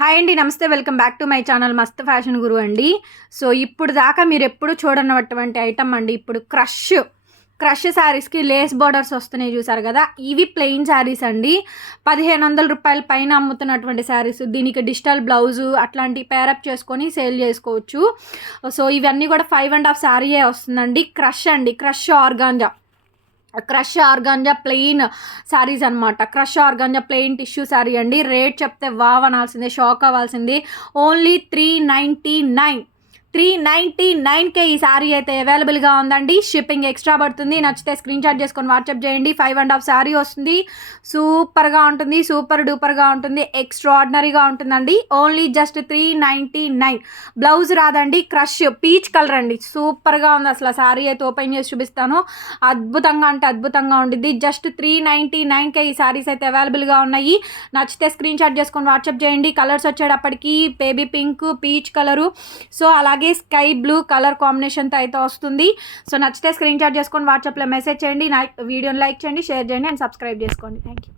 Hi అండి నమస్తే. Welcome back to my channel Mast fashion Guru అండి. సో ఇప్పుడు దాకా మీరు ఎప్పుడు చూడనటువంటి ఐటమ్ అండి ఇప్పుడు క్రష్. క్రష్ శారీస్కి లేస్ బార్డర్స్ వస్తున్నాయి చూసారు కదా? ఇవి ప్లెయిన్ శారీస్ అండి. పదిహేను వందల రూపాయల పైన అమ్ముతున్నటువంటి శారీస్. దీనికి డిజిటల్ బ్లౌజు అట్లాంటి పేరప్ చేసుకొని సేల్ చేసుకోవచ్చు. సో ఇవన్నీ కూడా ఫైవ్ అండ్ హాఫ్ శారీయే వస్తుందండి. క్రష్ అండి. Crush organza. Crush organza plain saris అనమాట crush organza plain tissue sari అండి. రేట్ చెప్తే వావ్ అనాల్సిందే షాక్ అవ్వాల్సింది. Only three ninety nine. Three ninety నైన్కే ఈ శారీ అయితే అవైలబుల్గా ఉందండి. షిప్పింగ్ ఎక్స్ట్రా పడుతుంది. నచ్చితే స్క్రీన్ షాట్ చేసుకొని వాట్సాప్ చేయండి. ఫైవ్ అండ్ హాఫ్ శారీ వస్తుంది. సూపర్గా ఉంటుంది. సూపర్ డూపర్గా ఉంటుంది. ఎక్స్ట్రాడినరీగా ఉంటుందండి. Only just three ninety nine blouse రాదండి. క్రష్ పీచ్ కలర్ అండి. సూపర్గా ఉంది అసలు శారీ అయితే. ఓపెన్ చేసి చూపిస్తాను. అద్భుతంగా అంటే అద్భుతంగా ఉండిద్ది. జస్ట్ త్రీ నైంటీ నైన్కే ఈ శారీస్ అయితే అవైలబుల్గా ఉన్నాయి. నచ్చితే స్క్రీన్ షాట్ చేసుకొని వాట్సాప్ చేయండి. కలర్స్ వచ్చేటప్పటికి baby pink peach colour so అలాగే స్కై బ్లూ కలర్ కాంబినేషన్తో అయితే వస్తుంది. సో నచ్చితే స్క్రీన్ షాట్ చేసుకొని వాట్సాప్లో మెసేజ్ చేయండి నా వీడియోని లైక్ చేయండి షేర్ చేయండి అండ్ సబ్స్క్రైబ్ చేసుకోండి. Thank you